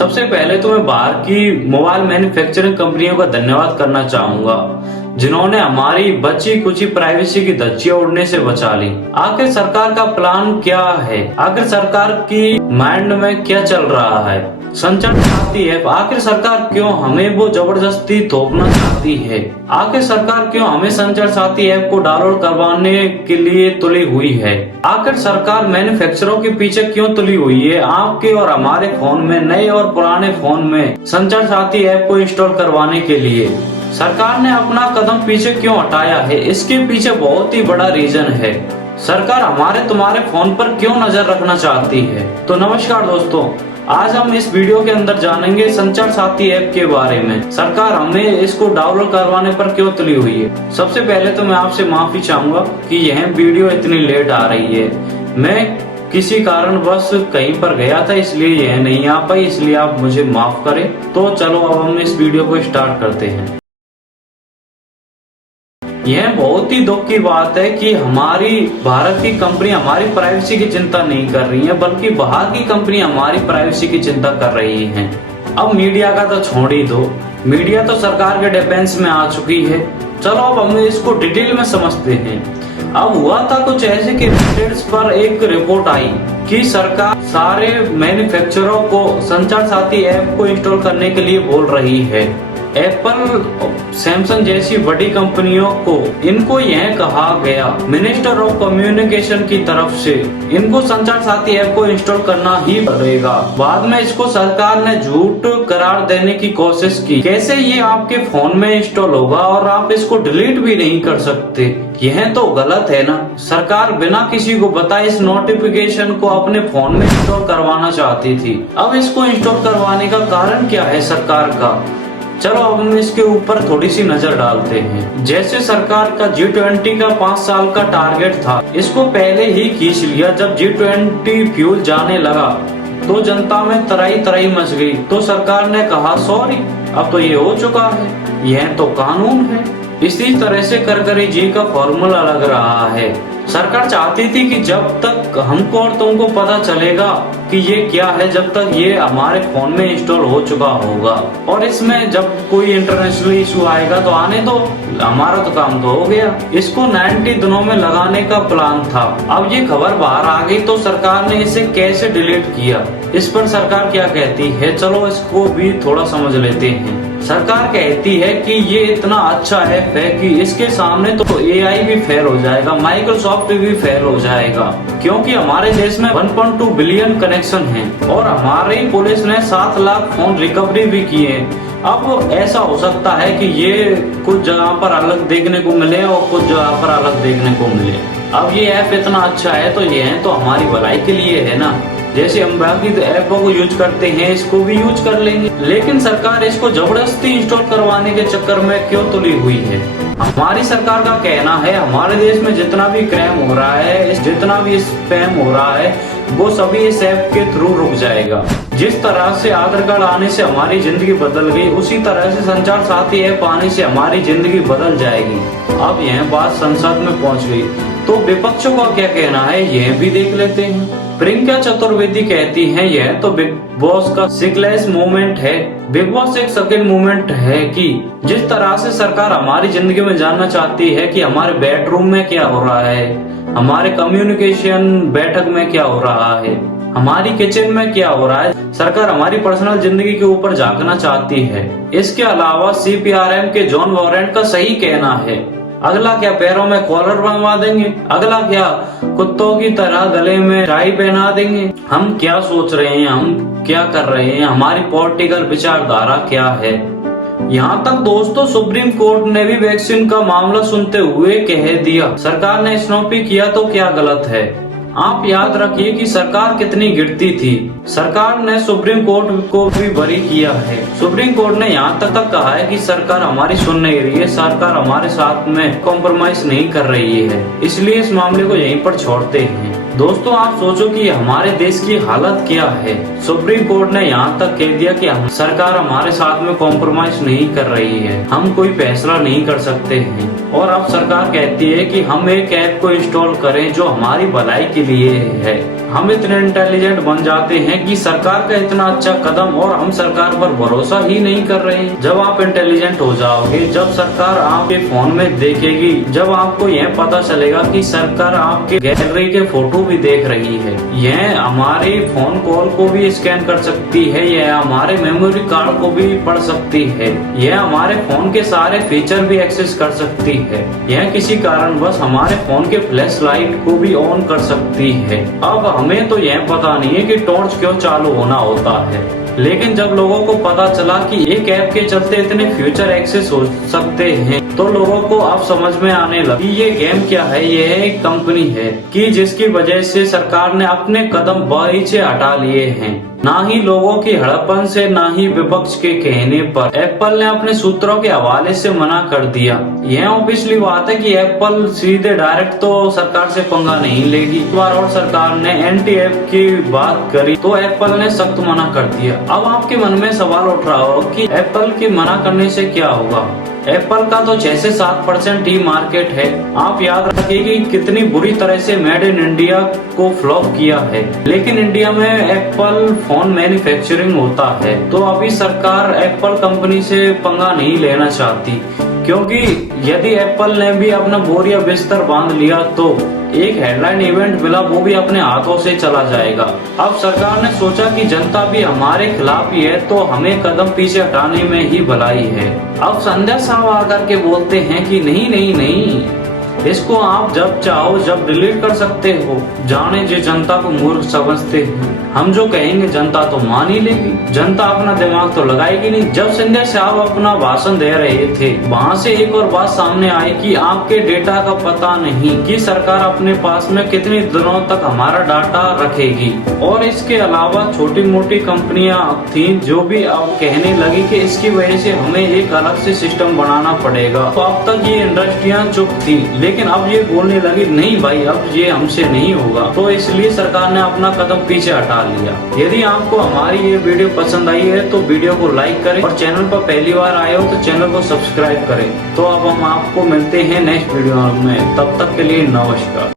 सबसे पहले तो मैं बाहर की मोबाइल मैन्युफैक्चरिंग कंपनियों का धन्यवाद करना चाहूंगा, जिन्होंने हमारी बची कुची प्राइवेसी की धज्जियां उड़ने से बचा ली। आखिर सरकार का प्लान क्या है? आखिर सरकार की माइंड में क्या चल रहा है? संचार चाहती है, आखिर सरकार क्यों हमें वो जबरदस्ती थोपना चाहती है? आखिर सरकार क्यों हमें संचार साथी ऐप को डाउनलोड करवाने के लिए तुली हुई है? आखिर सरकार मैन्युफैक्चररों के पीछे क्यों तुली हुई है? आपके और हमारे फोन में, नए और पुराने फोन में संचार साथी ऐप को इंस्टॉल करवाने के लिए सरकार ने अपना कदम पीछे क्यों हटाया है? इसके पीछे बहुत ही बड़ा रीजन है। सरकार हमारे तुम्हारे फोन पर क्यों नजर रखना चाहती है? तो नमस्कार दोस्तों, आज हम इस वीडियो के अंदर जानेंगे संचार साथी ऐप के बारे में। सरकार हमें इसको डाउनलोड करवाने पर क्यों तुली हुई है। सबसे पहले तो मैं आपसे माफी चाहूंगा कि यह वीडियो इतनी लेट आ रही है। मैं किसी कारणवश कहीं पर गया था, इसलिए यह नहीं आ पाई, इसलिए आप मुझे माफ करें। तो चलो अब हम इस वीडियो को स्टार्ट करते हैं। यह बहुत ही दुख की बात है कि हमारी भारत की कंपनी हमारी प्राइवेसी की चिंता नहीं कर रही है, बल्कि बाहर की कंपनी हमारी प्राइवेसी की चिंता कर रही है। अब मीडिया का तो छोड़ ही दो, मीडिया तो सरकार के डिफेंस में आ चुकी है। चलो अब हम इसको डिटेल में समझते हैं। अब हुआ था कुछ ऐसे कि रेडिट्स पर एक रिपोर्ट आई कि सरकार सारे मैन्युफैक्चररों को संचार साथी ऐप को इंस्टॉल करने के लिए बोल रही है। एप्पल, सैमसंग जैसी बड़ी कंपनियों को इनको यह कहा गया मिनिस्टर ऑफ कम्युनिकेशन की तरफ से इनको संचार साथी ऐप को इंस्टॉल करना ही पड़ेगा। बाद में इसको सरकार ने झूठ करार देने की कोशिश की। कैसे ये आपके फोन में इंस्टॉल होगा और आप इसको डिलीट भी नहीं कर सकते? यह तो गलत है ना। सरकार बिना किसी को बताए इस नोटिफिकेशन को अपने फोन में इंस्टॉल करवाना चाहती थी। अब इसको इंस्टॉल करवाने का कारण क्या है सरकार का? चलो अब हम इसके ऊपर थोड़ी सी नजर डालते हैं। जैसे सरकार का G20 का 5 साल का टारगेट था, इसको पहले ही खींच लिया। जब G20 फ्यूल जाने लगा तो जनता में तराई तराई मच गई। तो सरकार ने कहा सॉरी, अब तो ये हो चुका है, यह तो कानून है। इसी तरह से करकरी जी का फॉर्मूला लग रहा है। सरकार चाहती थी कि जब तक हमको और तुमको पता चलेगा कि ये क्या है, जब तक ये हमारे फोन में इंस्टॉल हो चुका होगा, और इसमें जब कोई इंटरनेशनल इशू आएगा तो आने दो, हमारा तो काम तो हो गया। इसको 90 दिनों में लगाने का प्लान था। अब ये खबर बाहर आ गई तो सरकार ने इसे कैसे डिलीट किया, इस पर सरकार क्या कहती है, चलो इसको भी थोड़ा समझ लेते हैं। सरकार कहती है कि ये इतना अच्छा ऐप है कि इसके सामने तो AI भी फेल हो जाएगा, माइक्रोसॉफ्ट भी फेल हो जाएगा, क्योंकि हमारे देश में 1.2 बिलियन कनेक्शन हैं और हमारी पुलिस ने 7 लाख फोन रिकवरी भी किए। अब ऐसा हो सकता है कि ये कुछ जगह पर अलग देखने को मिले और कुछ जगह पर अलग देखने को मिले। अब ये ऐप इतना अच्छा है तो ये है तो हमारी भलाई के लिए है ना। जैसे हम बाकी ऐपों को यूज करते हैं, इसको भी यूज कर लेंगे। लेकिन सरकार इसको जबरदस्ती इंस्टॉल करवाने के चक्कर में क्यों तुली हुई है? हमारी सरकार का कहना है हमारे देश में जितना भी क्राइम हो रहा है, जितना भी स्पैम हो रहा है, वो सभी इस ऐप के थ्रू रुक जाएगा। जिस तरह से आधार कार्ड आने से हमारी जिंदगी बदल गई, उसी तरह से संचार साथी ऐप आने से हमारी जिंदगी बदल जाएगी। अब यह बात संसद में पहुंच गई तो विपक्षों का क्या कहना है, यह भी देख लेते हैं। प्रियंका चतुर्वेदी कहती हैं यह तो बिग बॉस का सिकलेस मूवमेंट है। बिग बॉस एक सेकंड मूवमेंट है कि जिस तरह से सरकार हमारी जिंदगी में जानना चाहती है कि हमारे बेडरूम में क्या हो रहा है, हमारे कम्युनिकेशन बैठक में क्या हो रहा है, हमारी किचन में क्या हो रहा है, सरकार हमारी पर्सनल जिंदगी के ऊपर झांकना चाहती है। इसके अलावा CPRM के जॉन वॉरेंट का सही कहना है, अगला क्या पैरों में कॉलर बनवा देंगे, अगला क्या कुत्तों की तरह गले में टाई पहना देंगे। हम क्या सोच रहे हैं, हम क्या कर रहे हैं, हमारी पॉलिटिकल विचारधारा क्या है। यहाँ तक दोस्तों सुप्रीम कोर्ट ने भी वैक्सीन का मामला सुनते हुए कह दिया सरकार ने स्नोपी किया तो क्या गलत है। आप याद रखिए कि सरकार कितनी गिरती थी। सरकार ने सुप्रीम कोर्ट को भी बरी किया है। सुप्रीम कोर्ट ने यहाँ तक कहा है कि सरकार हमारी सुन नहीं रही है, सरकार हमारे साथ में कॉम्प्रोमाइज नहीं कर रही है, इसलिए इस मामले को यहीं पर छोड़ते हैं। दोस्तों आप सोचो कि हमारे देश की हालत क्या है। सुप्रीम कोर्ट ने यहाँ तक कह दिया कि सरकार हमारे साथ में कॉम्प्रोमाइज नहीं कर रही है, हम कोई फैसला नहीं कर सकते हैं। और अब सरकार कहती है कि हम एक ऐप को इंस्टॉल करें जो हमारी भलाई के लिए है। हम इतने इंटेलिजेंट बन जाते हैं कि सरकार का इतना अच्छा कदम और हम सरकार पर भरोसा ही नहीं कर रहे हैं। जब आप इंटेलिजेंट हो जाओगे, जब सरकार आपके फोन में देखेगी, जब आपको यह पता चलेगा कि सरकार आपके गैलरी के फोटो भी देख रही है, यह हमारे फोन कॉल को भी स्कैन कर सकती है, यह हमारे मेमोरी कार्ड को भी पढ़ सकती है, यह हमारे फोन के सारे फीचर भी एक्सेस कर सकती है, यह किसी कारणवश हमारे फोन के फ्लैश लाइट को भी ऑन कर सकती है। अब हमें तो यह पता नहीं है कि टॉर्च क्यों चालू होना होता है, लेकिन जब लोगों को पता चला कि एक ऐप के चलते इतने फ्यूचर एक्सेस हो सकते हैं, तो लोगों को अब समझ में आने लगी ये गेम क्या है। यह एक कंपनी है कि जिसकी वजह से सरकार ने अपने कदम पीछे हटा लिए हैं। ना ही लोगों की हड़पन से, ना ही विपक्ष के कहने पर एप्पल ने अपने सूत्रों के हवाले से मना कर दिया। यह ऑब्वियसली बात है कि एप्पल सीधे डायरेक्ट तो सरकार से पंगा नहीं लेगी। एक बार और सरकार ने एंटी ऐप की बात करी तो एप्पल ने सख्त मना कर दिया। अब आपके मन में सवाल उठ रहा हो कि एप्पल के मना करने से क्या होगा। एप्पल का तो 6 से 7% ही मार्केट है। आप याद रखिए कि कितनी बुरी तरह से मेड इन इंडिया को फ्लॉप किया है, लेकिन इंडिया में एप्पल फोन मैन्युफैक्चरिंग होता है, तो अभी सरकार एप्पल कंपनी से पंगा नहीं लेना चाहती, क्योंकि यदि एप्पल ने भी अपना बोरिया बिस्तर बांध लिया तो एक हेडलाइन इवेंट मिला, वो भी अपने हाथों से चला जाएगा। अब सरकार ने सोचा कि जनता भी हमारे खिलाफ ही है, तो हमें कदम पीछे हटाने में ही भलाई है। अब संध्या साहब आकर के बोलते हैं कि नहीं नहीं नहीं, इसको आप जब चाहो जब डिलीट कर सकते हो। जाने जो जनता को मूर्ख समझते हैं, हम जो कहेंगे जनता तो मान ही लेगी, जनता अपना दिमाग तो लगाएगी नहीं। जब संध्या साहब अपना भाषण दे रहे थे, वहाँ से एक और बात सामने आई कि आपके डेटा का पता नहीं कि सरकार अपने पास में कितने दिनों तक हमारा डाटा रखेगी। और इसके अलावा छोटी मोटी कंपनियां थी जो भी अब कहने लगी कि इसकी वजह से हमें एक अलग से सिस्टम बनाना पड़ेगा। तो अब तक ये इंडस्ट्रियां चुप थी, लेकिन अब ये बोलने लगी नहीं भाई अब ये हमसे नहीं होगा। तो इसलिए सरकार ने अपना कदम पीछे हटा लिया। यदि आपको हमारी ये वीडियो पसंद आई है तो वीडियो को लाइक करें और चैनल पर पहली बार आए हो तो चैनल को सब्सक्राइब करें। तो अब हम आपको मिलते हैं नेक्स्ट वीडियो में, तब तक के लिए नमस्कार।